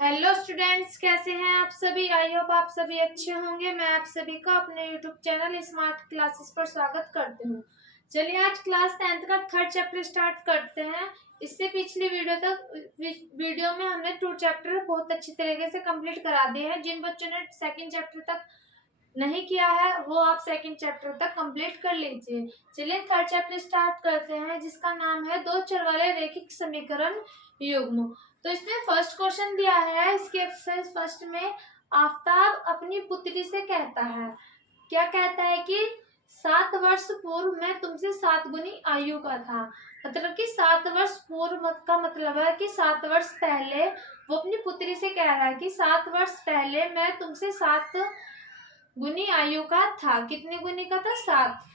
Hello students, कैसे हैं आप सभी। आई होप आप सभी अच्छे होंगे। मैं आप सभी का अपने यूट्यूब चैनल स्मार्ट क्लासेस पर स्वागत करती हूँ। चलिए आज क्लास 10th का थर्ड चैप्टर स्टार्ट करते हैं। इससे पिछली वीडियो में हमने 2 चैप्टर बहुत अच्छी तरीके से कंप्लीट करा दिए हैं। जिन बच्चों ने सेकंड चैप्टर तक नहीं किया है वो आप सेकंड चैप्टर तक कंप्लीट कर लीजिए। चलिए थर्ड चैप्टर स्टार्ट करते हैं, जिसका नाम है दो चर वाले रैखिक समीकरण युग्म। तो इसमें फर्स्ट क्वेश्चन दिया है, इसके एक्सरसाइज फर्स्ट में आफताब अपनी पुत्री से कहता है, क्या कहता है कि 7 वर्ष पूर्व मैं तुमसे 7 गुनी आयु का था। मतलब कि 7 वर्ष पूर्व का मतलब है कि 7 वर्ष पहले वो अपनी पुत्री से कह रहा है कि 7 वर्ष पहले मैं तुमसे 7 गुनी आयु का था। कितने गुनी का था? 7।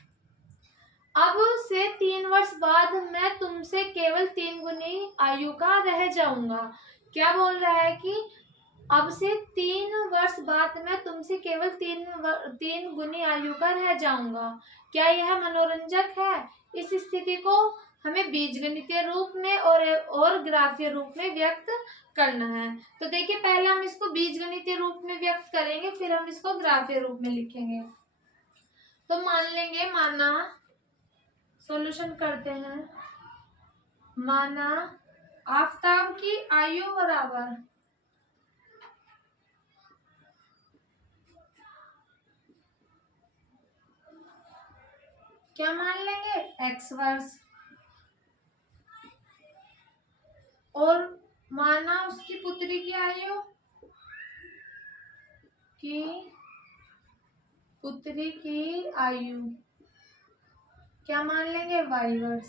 अब से 3 वर्ष बाद मैं तुमसे केवल 3 गुनी आयु का रह जाऊंगा। क्या बोल रहा है कि अब से 3 वर्ष बाद मैं तुमसे केवल 3 गुनी आयु का रह जाऊंगा। क्या यह मनोरंजक है? इस स्थिति को हमें बीजगणितीय रूप में और ग्राफीय रूप में व्यक्त करना है। तो देखिए पहले हम इसको बीजगणितीय रूप में व्यक्त करेंगे, फिर हम इसको ग्राफीय रूप में लिखेंगे। तो मान लेंगे, माना, सॉल्यूशन करते हैं, माना आफताब की आयु बराबर क्या मान लेंगे? x वर्ष। और माना उसकी पुत्री की आयु क्या मान लेंगे? y वर्ष।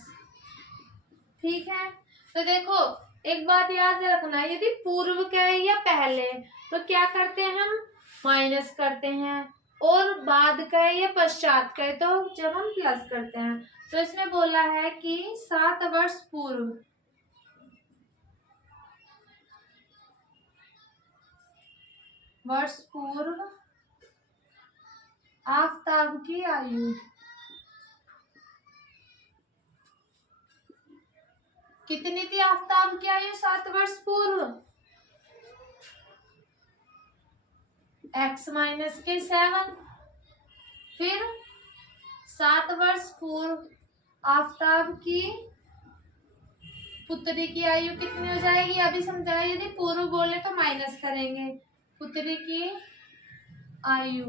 ठीक है। तो देखो एक बात याद रखना, यदि पूर्व कहे या पहले तो क्या करते हैं हम? माइनस करते हैं। और बाद कहे या पश्चात कहे तो जब हम प्लस करते हैं। तो इसमें बोला है कि 7 वर्ष पूर्व आफताब की आयु कितनी थी? आफताब की आयु 7 वर्ष पूर्व x माइनस के 7। फिर 7 वर्ष पूर्व आफताब की पुत्री की आयु कितनी हो जाएगी? अभी समझाया, यदि पूर्व बोले तो माइनस करेंगे। पुत्री की आयु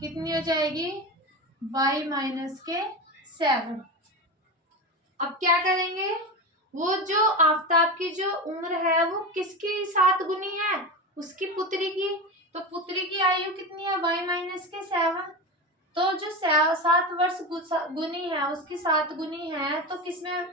कितनी हो जाएगी? y माइनस के 7। अब क्या करेंगे? वो जो आफताब की जो उम्र है वो किसकी 7 गुनी है? उसकी पुत्री की। तो पुत्री की आयु कितनी है? y माइनस के 7। तो जो 7 वर्ष गुनी है उसकी 7 गुनी है, तो किसमें?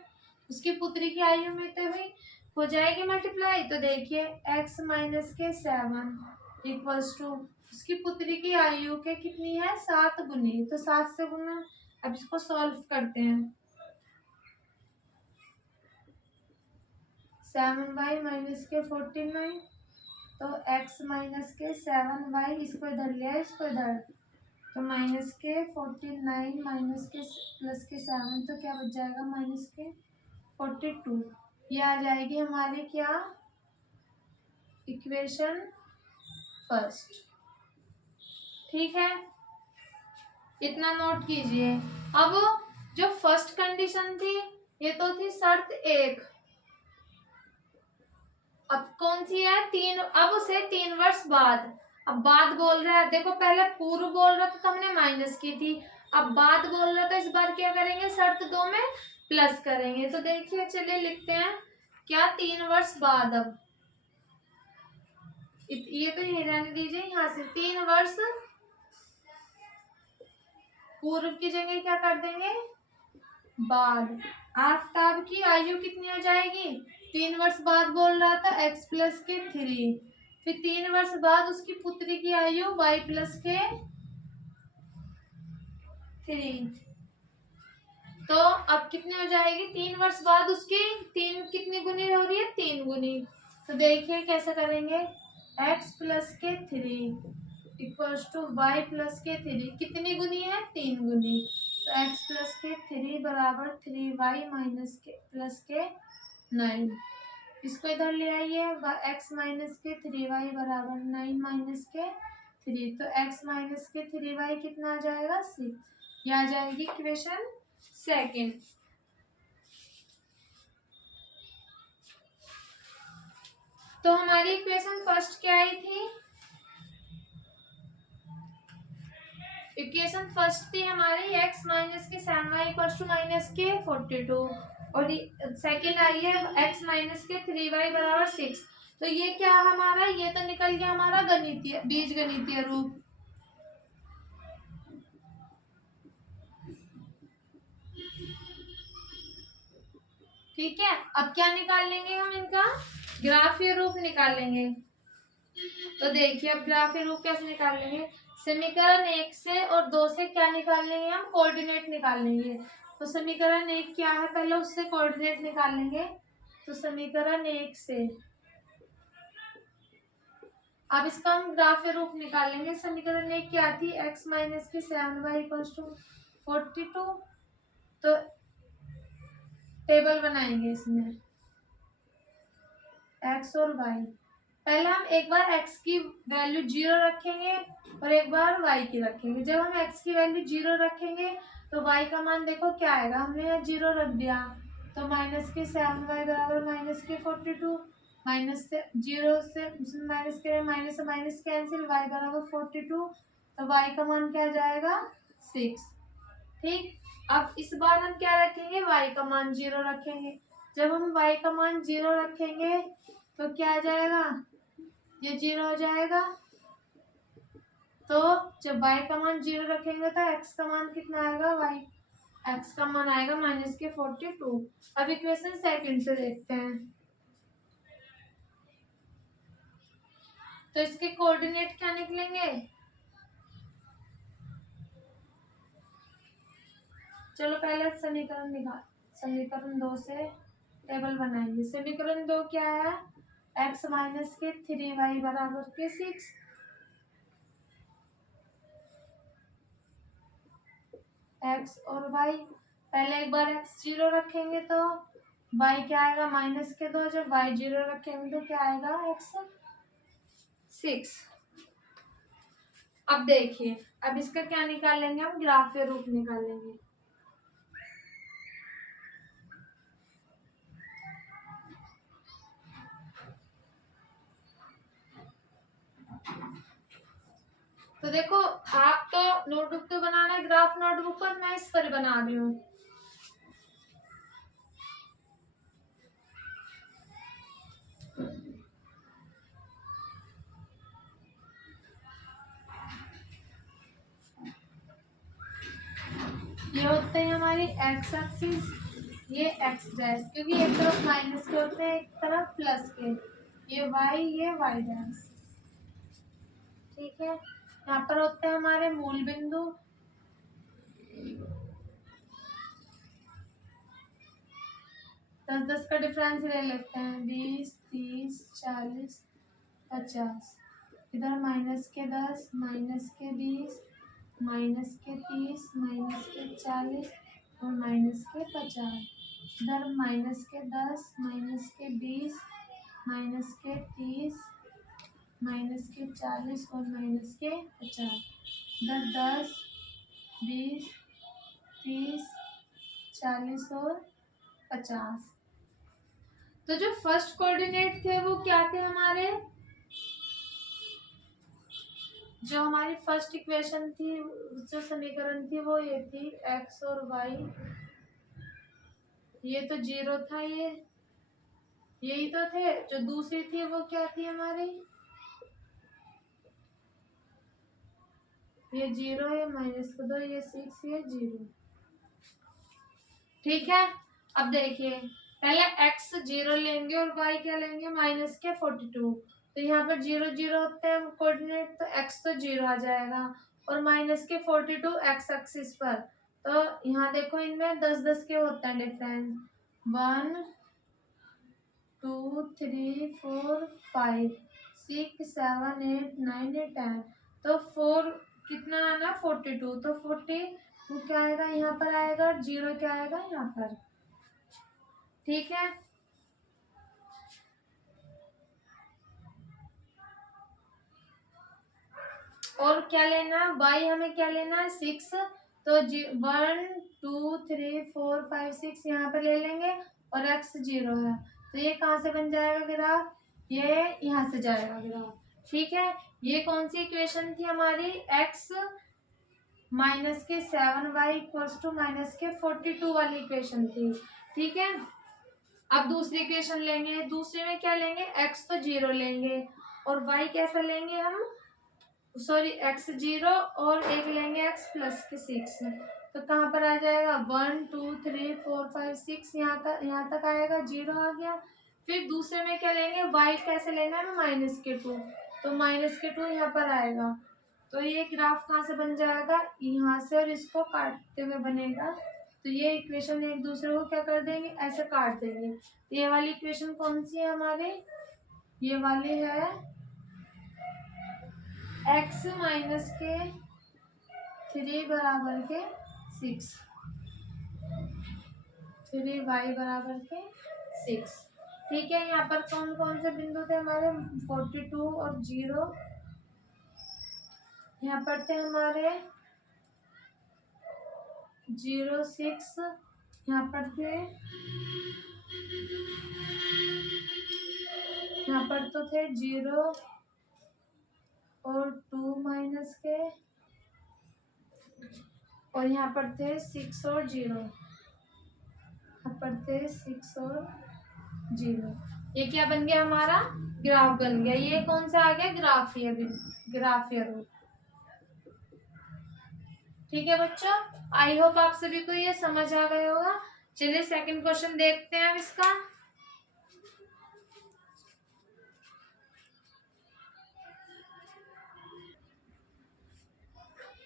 उसकी पुत्री की आयु में तो हुई हो जाएगी मल्टीप्लाई। तो देखिए x माइनस के 7 इक्वल्स टू उसकी पुत्री की आयु के कितनी है? 7 गुनी। तो 7 से गुना। अब इसको सॉल्व करते हैं। 7y माइनस के 49, तो x माइनस के 7y, इसको इधर लिया, इसको इधर, तो माइनस के 49 माइनस के प्लस के 7, तो क्या बच जाएगा? माइनस के 42। ये आ जाएगी हमारी क्या? Equation first. ठीक है, इतना नोट कीजिए। अब जो फर्स्ट कंडीशन थी ये तो थी शर्त 1। अब कौन सी है? 3। अब से 3 वर्ष बाद। अब बाद बोल रहा है, देखो पहले पूर्व बोल रहा था तो हमने माइनस की थी। अब बाद बोल रहा था, इस बार क्या करेंगे? शर्त 2 में प्लस करेंगे। तो देखिए चलिए लिखते हैं क्या? 3 वर्ष बाद। अब ये तो यही रहने दीजिए, यहाँ से 3 वर्ष पूर्व की जगह क्या कर देंगे? बाद। आफताब की आयु कितनी हो जाएगी? 3 वर्ष बाद बोल रहा था x प्लस के 3। फिर 3 वर्ष बाद उसकी पुत्री की आयु y प्लस के 3। तो अब कितनी हो जाएगी? 3 वर्ष बाद उसकी 3 कितनी गुनी हो रही है? 3 गुनी। तो देखिए कैसे करेंगे? x प्लस के 3 इक्वल्स टू y प्लस के 3 कितनी गुनी है? 3 गुनी। तो x प्लस के 3 बराबर 3y माइनस के प्लस के 9। इसको इधर ले आइए, x माइनस के 3y बराबर 9 माइनस के 3, तो x माइनस के 3y कितना आ जाएगा 6। ये आ जाएगी इक्वेशन सेकेंड। तो हमारी इक्वेशन फर्स्ट क्या आई थी? इक्वेशन फर्स्ट थी हमारी x माइनस के 7y इक्वल्स टू माइनस के 42, और सेकेंड आई है x माइनस के 3y बराबर 6। तो ये क्या हमारा, ये तो निकल गया हमारा गणितीय बीज गणितीय रूप। ठीक है, अब क्या निकाल लेंगे हम, इनका ग्राफीय रूप निकालेंगे। तो देखिए अब ग्राफीय रूप कैसे निकाल लेंगे, समीकरण 1 से और 2 से क्या निकाल लेंगे हम, कोऑर्डिनेट निकाल लेंगे। तो समीकरण 1 क्या है, पहले उससे कोऑर्डिनेट निकाल लेंगे। तो समीकरण 1 से अब इसका हम ग्राफीय रूप निकालेंगे। समीकरण 1 क्या थी, x माइनस की 7y इक्वल्स टू 42। तो टेबल बनाएंगे इसमें x और y। पहले हम एक बार x की वैल्यू 0 रखेंगे और एक बार y की रखेंगे। जब हम x की वैल्यू 0 रखेंगे तो y का मान देखो क्या आएगा, हमने यहाँ 0 रख दिया, तो माइनस के 7y बराबर माइनस के 42, माइनस से 0 से माइनस के माइनस से माइनस कैंसिल, y बराबर 42, तो y का मान क्या जाएगा 6। ठीक, अब इस बार हम क्या रखेंगे, y का मान 0 रखेंगे। जब हम y का मान 0 रखेंगे तो क्या आ जाएगा, ये 0 हो जाएगा। तो जब y का मान 0 रखेंगे तो x का मान कितना आएगा, x का मान आएगा माइनस के 42। अब इक्वेशन सेकंड से देखते हैं। तो इसके कोऑर्डिनेट क्या निकलेंगे, चलो पहले समीकरण निकाल, समीकरण 2 से टेबल बनाएंगे। समीकरण 2 क्या है, x माइनस के 3y बराबर के 6। x और y, पहले एक बार x 0 रखेंगे तो y क्या आएगा माइनस के 2, जब y 0 रखेंगे तो क्या आएगा x 6। अब देखिए अब इसका क्या निकालेंगे हम, ग्राफीय रूप निकालेंगे। तो देखो आप तो नोटबुक पे बनाना है ग्राफ, नोटबुक पर, मैं इस पर बना रही हूँ। ये होते हैं हमारी x एक्सिस, ये x डैश, क्योंकि एक तरफ माइनस के होते हैं एक तरफ प्लस के, ये y डैश। ठीक है, यहाँ पर होते हैं हमारे मूल बिंदु। दस दस का डिफरेंस ले लेते हैं, 20 30 40 50, इधर माइनस के 10 माइनस के 20 माइनस के 30 माइनस के 40 और माइनस के 50, इधर माइनस के 10 माइनस के 20 माइनस के 30 माइनस के 40 और माइनस के 50, इधर 10 20 30 40 और 50। तो जो फर्स्ट कोऑर्डिनेट थे वो क्या थे हमारे, जो हमारी फर्स्ट इक्वेशन थी, जो समीकरण थी वो ये थी x और y, ये तो 0 था, ये यही तो थे। जो दूसरी थी वो क्या थी हमारी, ये 0 है माइनस का 2, ये 6, ये 0। ठीक है, अब देखिए पहले x 0 लेंगे और y क्या लेंगे माइनस के 42। तो यहाँ पर 0 0 होते हैं कोऑर्डिनेट, तो x तो 0 आ जाएगा और माइनस के 42 x एक्सिस पर। तो यहाँ देखो इनमें 10 10 के होते हैं डिफरेंस, 1 2 3 4 5 6 7 8 9 10। तो 4 कितना आना 42, तो 42 क्या आएगा यहाँ पर आएगा, 0 क्या आएगा यहाँ पर। ठीक है, और क्या लेना है, y हमें क्या लेना है 6, तो 1 2 3 4 5 6 यहाँ पे ले लेंगे और x 0 है, तो ये कहाँ से बन जाएगा ग्राफ, ये यहाँ से जाएगा ग्राफ। ठीक है, ये कौन सी इक्वेशन थी हमारी, x -7y = -42 वाली इक्वेशन थी। ठीक है, अब दूसरी इक्वेशन लेंगे, दूसरे में क्या लेंगे, x तो 0 लेंगे और y कैसा लेंगे हम, सॉरी x 0 और एक लेंगे x + 6, तो कहाँ पर आ जाएगा 1 2 3 4 5 6, यहाँ तक आएगा, 0 आ गया। फिर दूसरे में क्या लेंगे, y कैसे लेना है, -2, तो -2 यहाँ पर आएगा, तो ये ग्राफ कहाँ से बन जाएगा, यहाँ से, और इसको काटते हुए बनेगा, तो ये इक्वेशन एक दूसरे को क्या कर देंगे, ऐसे काट देंगे। तो ये वाली इक्वेशन कौन सी है हमारे, ये वाली है x - 3 = 6, 3y = 6। ठीक है, यहाँ पर कौन कौन से बिंदु थे हमारे, 42 और 0, यहाँ पर थे हमारे 0 6, यहाँ पर थे, यहाँ पर तो थे 0 और 2 माइनस के, और यहाँ पर थे 6 और 0, यहाँ पर थे 6 और 0। ये क्या बन गया हमारा, ग्राफ बन गया। ये कौन सा आ गया, ग्राफियर रूप। ठीक है बच्चों, आई होप आप सभी को ये समझ आ गया होगा। चलिए सेकंड क्वेश्चन देखते हैं अब इसका।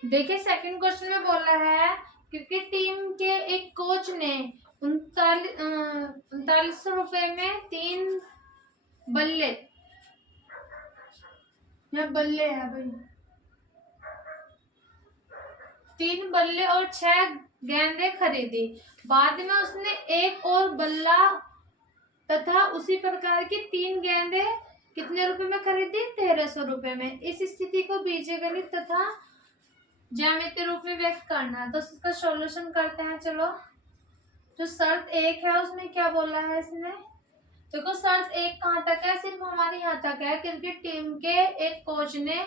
देखिए सेकंड क्वेश्चन में बोला है, क्रिकेट टीम के एक कोच ने 3900 रुपए में 3 बल्ले, यहाँ बल्ले है भाई, 3 बल्ले और 6 गेंदें खरीदी। बाद में उसने एक और बल्ला तथा उसी प्रकार की 3 गेंदें कितने रुपए में खरीदी, 1300 रुपए में। इस स्थिति को बीजगणित तथा ज्यामितीय रूप में व्यक्त करना है, तो इसका सॉल्यूशन करते हैं। चलो, जो शर्त 1 है उसमें क्या बोला है इसने, देखो शर्त 1 कहाँ तक है, सिर्फ हमारे यहाँ तक है, क्रिकेट टीम के एक कोच ने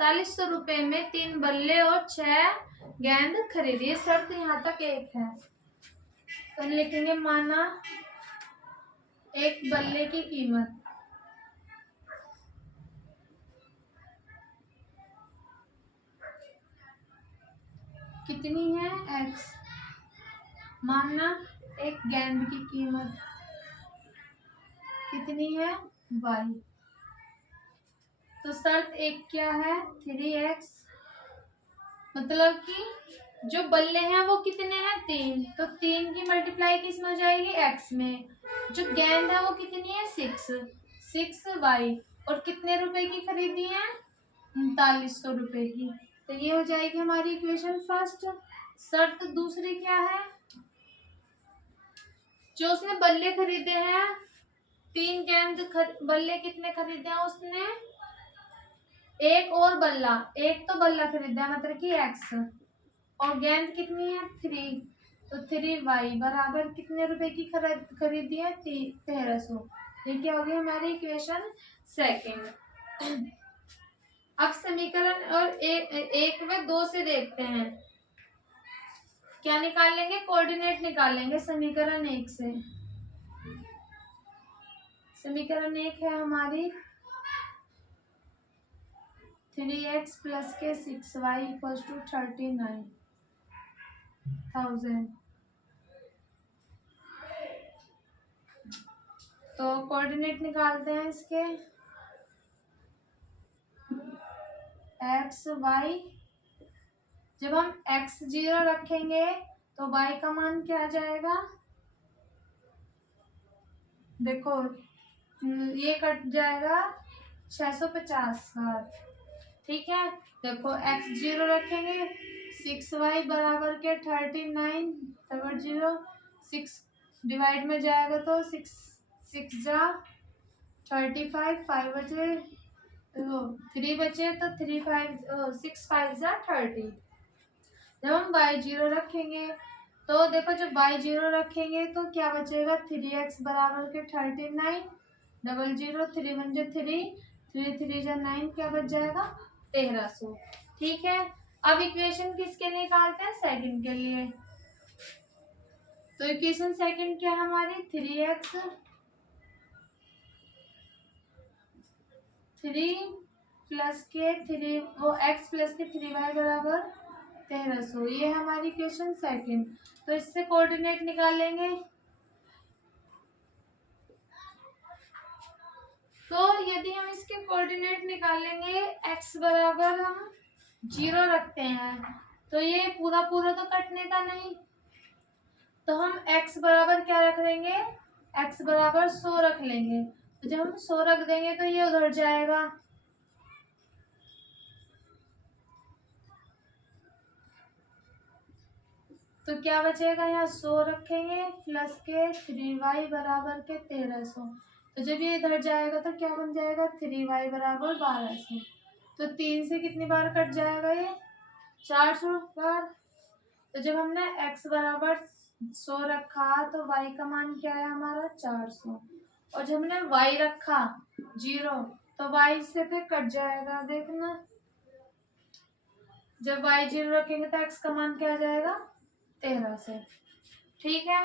4300 रुपए में 3 बल्ले और 6 गेंद खरीदी। शर्त यहाँ तक 1 है, तो लिखेंगे माना एक बल्ले की कीमत कितनी है, x, माना एक गेंद की कीमत कितनी है, y। तो शर्त 1 क्या है, 3x, मतलब कि जो बल्ले हैं वो कितने हैं, 3, तो 3 की मल्टीप्लाई किस में हो जाएगी, x में। जो गेंद है वो कितनी है, 6y, और कितने रुपए की खरीदी है, 3900 रुपए की। तो ये हो जाएगी हमारी इक्वेशन फर्स्ट। शर्त दूसरी क्या है, जो उसने बल्ले खरीदे हैं, 3 गेंद बल्ले कितने खरीदे हैं उसने, एक और बल्ला, एक तो बल्ला खरीदा मतलब कि x, और गेंद कितनी है, 3, तो 3y बराबर कितने रुपए की खरीदी है, 1300। ये क्या हो गई हमारी इक्वेशन सेकंड। अब समीकरण और एक व 2 से देखते हैं, क्या निकाल लेंगे, कोऑर्डिनेट निकाल लेंगे समीकरण 1 से। समीकरण 1 है हमारी 3x + 6y = 39,000। तो कोऑर्डिनेट निकालते हैं इसके, x y, जब हम x 0 रखेंगे तो y का मान क्या आ जाएगा, देखो ये कट जाएगा 650। ठीक है, देखो x 0 रखेंगे, 6y बराबर के 39, 0 6 डिवाइड में जाएगा तो 6 6 जा 35, 5 बचे देखो 3 बचे तो 6 5 30। जब हम y0 रखेंगे तो देखो जब y0 रखेंगे तो क्या बचेगा, 3x बराबर के 39, 00, 3 1 जा 3, 3 3 जा 9, क्या बच जाएगा 1300। ठीक है, अब इक्वेशन किसके लिए निकालते हैं, सेकंड के लिए। तो इक्वेशन सेकंड क्या है हमारी, 3x 3 प्लस के 3 वो x प्लस के 3y बराबर 1300, ये है हमारी इक्वेशन सेकंड। तो इससे कोऑर्डिनेट निकाल लेंगे। तो यदि हम इसके कोऑर्डिनेट निकालेंगे, x बराबर हम 0 रखते हैं तो ये पूरा पूरा तो कटने का नहीं, तो हम x बराबर क्या रख लेंगे, x बराबर 100 रख लेंगे। तो जब हम 100 रख देंगे तो ये उधर जाएगा, तो क्या बचेगा, यहाँ 100 रखेंगे प्लस के 3y बराबर के 1300। तो जब ये इधर जाएगा तो क्या बन जाएगा, 3y बराबर 1200। तो 3 से कितनी बार कट जाएगा, ये 400 बार। तो जब हमने x बराबर 100 रखा तो y का मान क्या है हमारा 400, और जब हमने y रखा 0 तो y से फिर कट जाएगा, देखना जब y 0 रखेंगे तो x का मान क्या आ जाएगा 1300। ठीक है,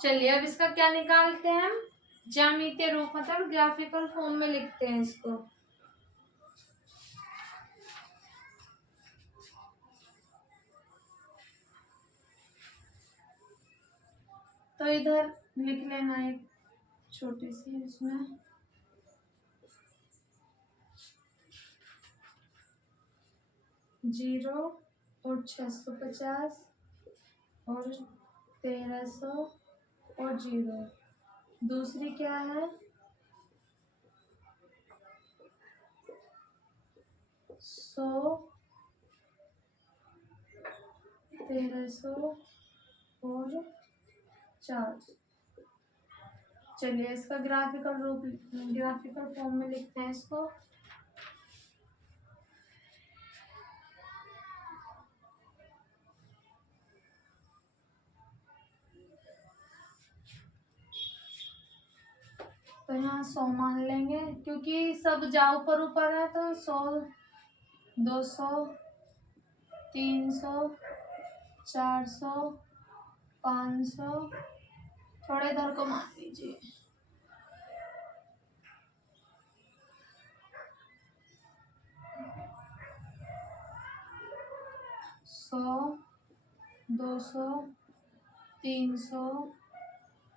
चलिए अब इसका क्या निकालते हैं हम, ज्यामितीय रूप, मतलब ग्राफिकल फॉर्म में लिखते हैं इसको। तो इधर लिख लेना एक छोटी सी, इसमें 0 और 650 और 1300 और 0। दूसरी क्या है, 100, 1300 और 400। चलिए इसका ग्राफिकल फॉर्म में लिखते हैं इसको। तो यहाँ 100 मान लेंगे, क्योंकि सब जा ऊपर ऊपर है, तो 100, 200, 300, 400, 500, थोड़े इधर को मान लीजिए, 100, 200, 300,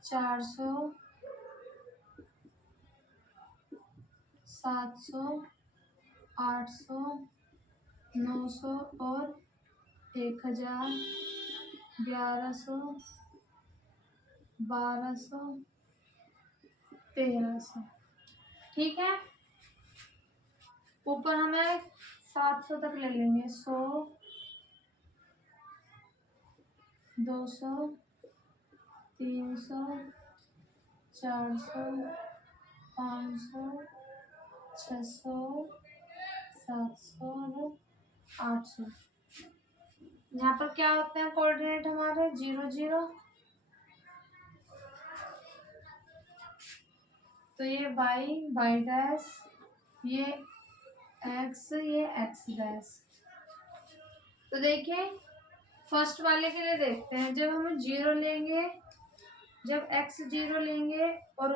400, 700, 800, 900 और 1000, 1100, 1200, 1300। ठीक है, ऊपर हमें 700 तक ले लेंगे, 100, 200, 300, 400, 500, 600, 700 और 800। यहाँ पर क्या होते हैं कोऑर्डिनेट हमारे, 0 0। तो ये y डैश, ये x, ये x डैश। तो देखिए फर्स्ट वाले के लिए देखते हैं, जब हम 0 लेंगे, जब x 0 लेंगे और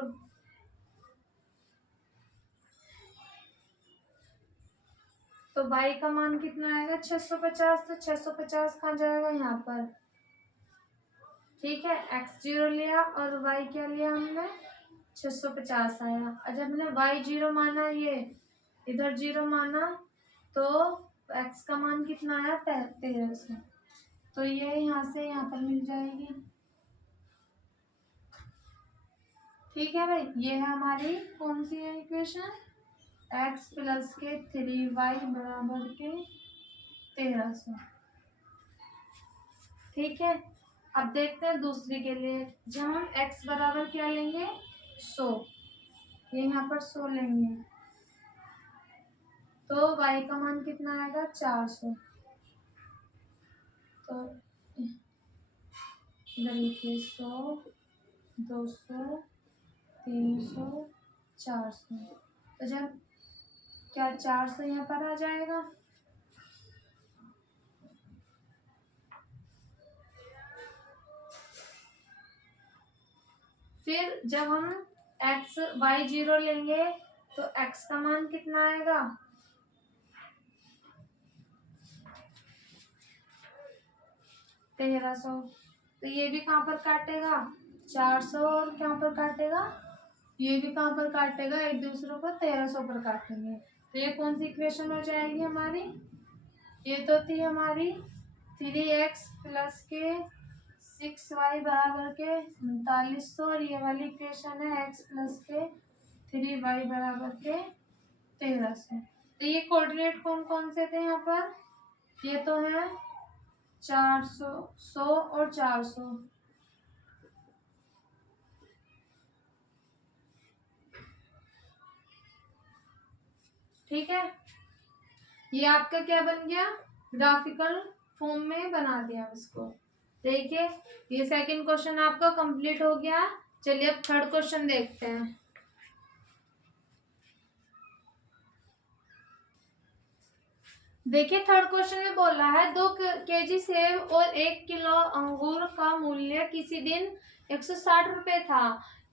तो y का मान कितना आएगा 650। तो 650 कहाँ जाएगा, यहाँ पर। ठीक है, x 0 लिया और y क्या लिया हमने 650 आया, और जब हमने y 0 माना, ये इधर 0 माना, तो x का मान कितना आया 1300। तो ये यहाँ से यहाँ पर मिल जाएगी। ठीक है भाई, ये है हमारी कौन सी है इक्वेशन, x प्लस के 3y बराबर के 1300। ठीक है, अब देखते हैं दूसरी के लिए, जब हम x बराबर क्या लेंगे 100, ये यहाँ पर 100 लेंगे, तो y का मान कितना आएगा 400। तो इधर लिखिए 100, 200, 300, 400। तो जब क्या 400 यहाँ पर आ जाएगा, फिर जब हम x y 0 लेंगे तो x का मान कितना आएगा 1300। तो ये भी कहाँ पर काटेगा 400, और कहाँ पर काटेगा ये भी कहाँ पर काटेगा, एक दूसरे को 1300 पर काटेंगे। तो ये कौन सी इक्वेशन हो जाएगी हमारी, ये तो थी हमारी 3x प्लस के 6y बराबर के 3900, और ये वाली इक्वेशन है x प्लस के 3y बराबर के 1300। तो ये कोऑर्डिनेट कौन कौन से थे यहाँ पर, ये तो है 400, 100 और 400। ठीक है, ये आपका क्या बन गया, ग्राफिकल फॉर्म में बना दिया इसको। देखिए ये सेकंड क्वेश्चन आपका कंप्लीट हो गया। चलिए अब थर्ड क्वेश्चन देखते हैं। देखिए थर्ड क्वेश्चन में बोला है 2 केजी सेब और 1 किलो अंगूर का मूल्य किसी दिन 160 रुपए था।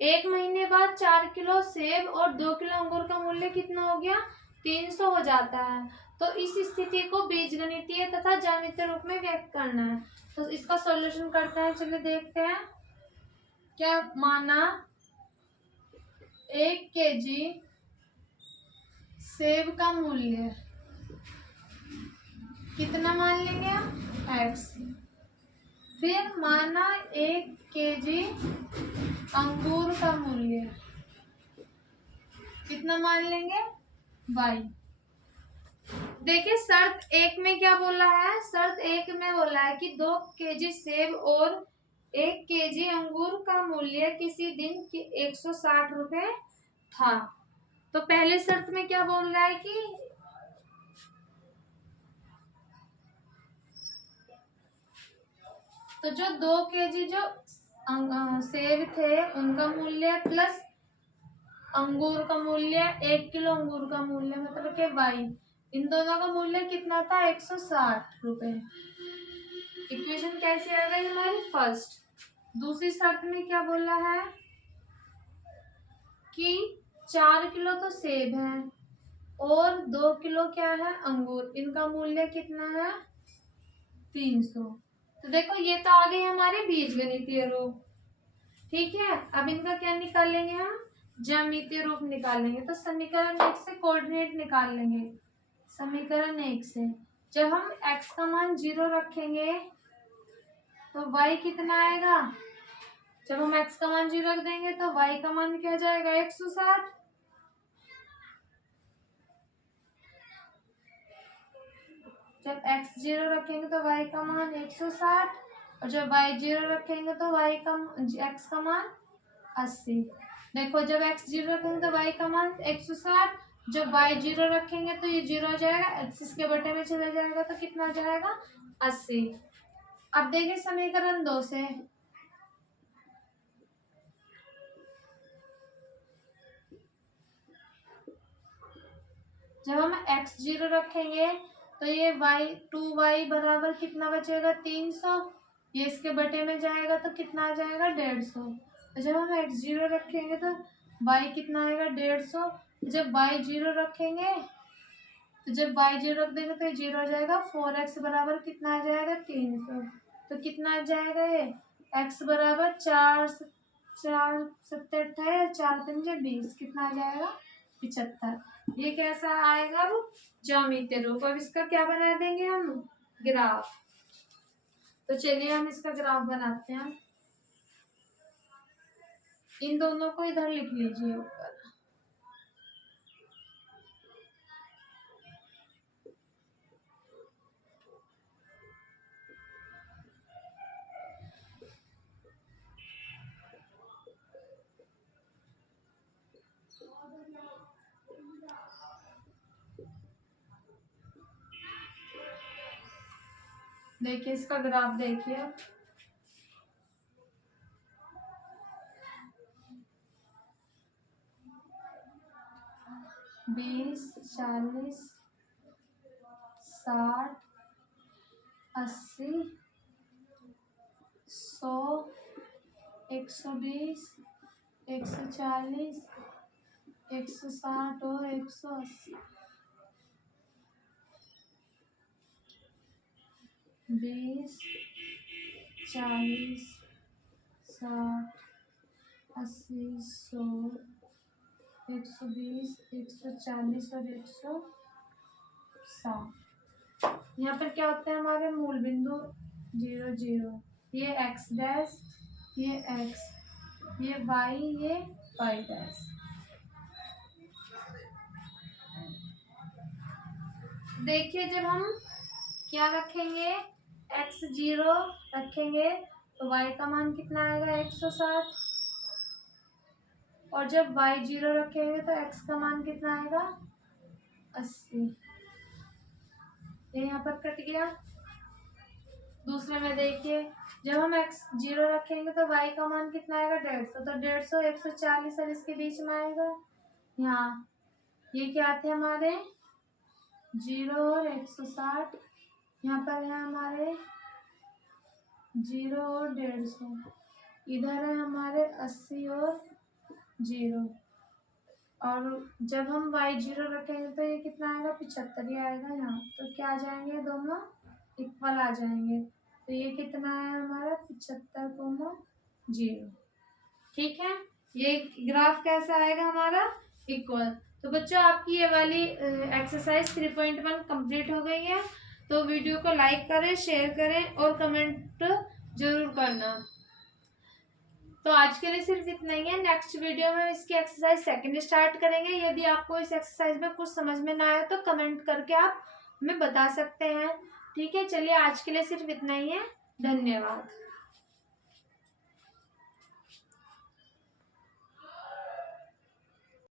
एक महीने बाद 4 किलो सेब और 2 किलो अंगूर का मूल्य कितना हो गया 300 हो जाता है। तो इस स्थिति को बीजगणितीय तथा ज्यामितीय रूप में व्यक्त करना है। तो इसका सॉल्यूशन करते हैं, चलिए देखते हैं। क्या माना 1 केजी सेब का मूल्य कितना मान लेंगे हम x। फिर माना 1 केजी अंगूर का मूल्य कितना मान लेंगे y। देखिए शर्त एक में क्या बोला है, शर्त एक में बोला है कि 2 केजी सेब और 1 केजी अंगूर का मूल्य किसी दिन की 160 रुपए था। तो पहले शर्त में क्या बोल रहा है कि तो जो 2 केजी जो सेब थे उनका मूल्य प्लस अंगूर का मूल्य 1 किलो अंगूर का मूल्य मतलब के y, इन दोनों का मूल्य कितना था 160 रुपए। इक्वेशन कैसी आ गई हमारी फर्स्ट। दूसरी शर्त में क्या बोला है कि 4 किलो तो सेब है और 2 किलो क्या है अंगूर, इनका मूल्य कितना है 300। तो देखो ये तो आ गई हमारे बीजगणितीय रूप। ठीक है, अब इनका क्या निकालेंगे हम ज्यामितीय रूप निकालेंगे। तो समीकरण 1 से कोऑर्डिनेट निकाल लेंगे। समीकरण 1 से जब हम x का मान 0 रखेंगे तो y कितना आएगा, जब हम x का मान 0 रख देंगे तो y का मान क्या जाएगा 160। जब x 0 रखेंगे तो y का मान 160, और जब y 0 रखेंगे तो x का मान 80। देखो जब x 0 रखेंगे तो y का मान 160, जब y 0 रखेंगे तो ये 0 हो जाएगा, x इसके बटे में चला जाएगा तो कितना आ जाएगा 80। अब देखिए समीकरण 2 से जब हम x 0 रखेंगे तो ये टू वाई बराबर कितना बचेगा 300, ये इसके बटे में जाएगा तो कितना आ जाएगा 150। तो जब हम x 0 रखेंगे तो y कितना आएगा 150। जब y 0 रखेंगे तो जब y 0 रख देंगे तो ये 0 हो जाएगा, 4x बराबर कितना आ जाएगा 300। तो कितना आ जाएगा ये x बराबर 4 पंजे 20, कितना आ जाएगा 75। ये कैसा आएगा रूप ज्यामितीय रूप। अब इसका क्या बना देंगे हम ग्राफ। तो चलिए हम इसका ग्राफ बनाते हैं। इन दोनों को इधर लिख लीजिए ऊपर। देखिए इसका ग्राफ देखिए, बीस, 40, 60, 80, 100, 120, 140, 160 और 180। 20, 40, 60, 80, 100, 120, 140 और 160। यहाँ पर क्या होते हैं हमारे मूल बिंदु 0 0, ये x डैश, ये x, ये y, ये y डैश। देखिए जब हम क्या रखेंगे, x 0 रखेंगे तो y का मान कितना आएगा 160, और जब y 0 रखेंगे तो x का मान कितना आएगा 80। ये यहाँ पर कट गया। दूसरे में देखिए जब हम x 0 रखेंगे तो y का मान कितना आएगा 150, तो 150, 140 और इसके बीच में आएगा। यहाँ ये क्या थे हमारे 0 और 160, यहाँ पर है हमारे 0 और 150, इधर है हमारे 80 और 0, और जब हम y 0 रखेंगे तो ये कितना आएगा 75 ही आएगा यहाँ, तो क्या आ जाएंगे दोनों इक्वल आ जाएंगे, तो ये कितना है हमारा 75,0। ठीक है, ये ग्राफ कैसा आएगा हमारा इक्वल। तो बच्चों आपकी ये वाली एक्सरसाइज 3.1 कंप्लीट हो गई है। तो वीडियो को लाइक करें, शेयर करें और कमेंट जरूर करना। तो आज के लिए सिर्फ इतना ही है। नेक्स्ट वीडियो में इसकी एक्सरसाइज सेकंड स्टार्ट करेंगे। यदि आपको इस एक्सरसाइज में कुछ समझ में ना आए तो कमेंट करके आप हमें बता सकते हैं। ठीक है, चलिए आज के लिए सिर्फ इतना ही है। धन्यवाद।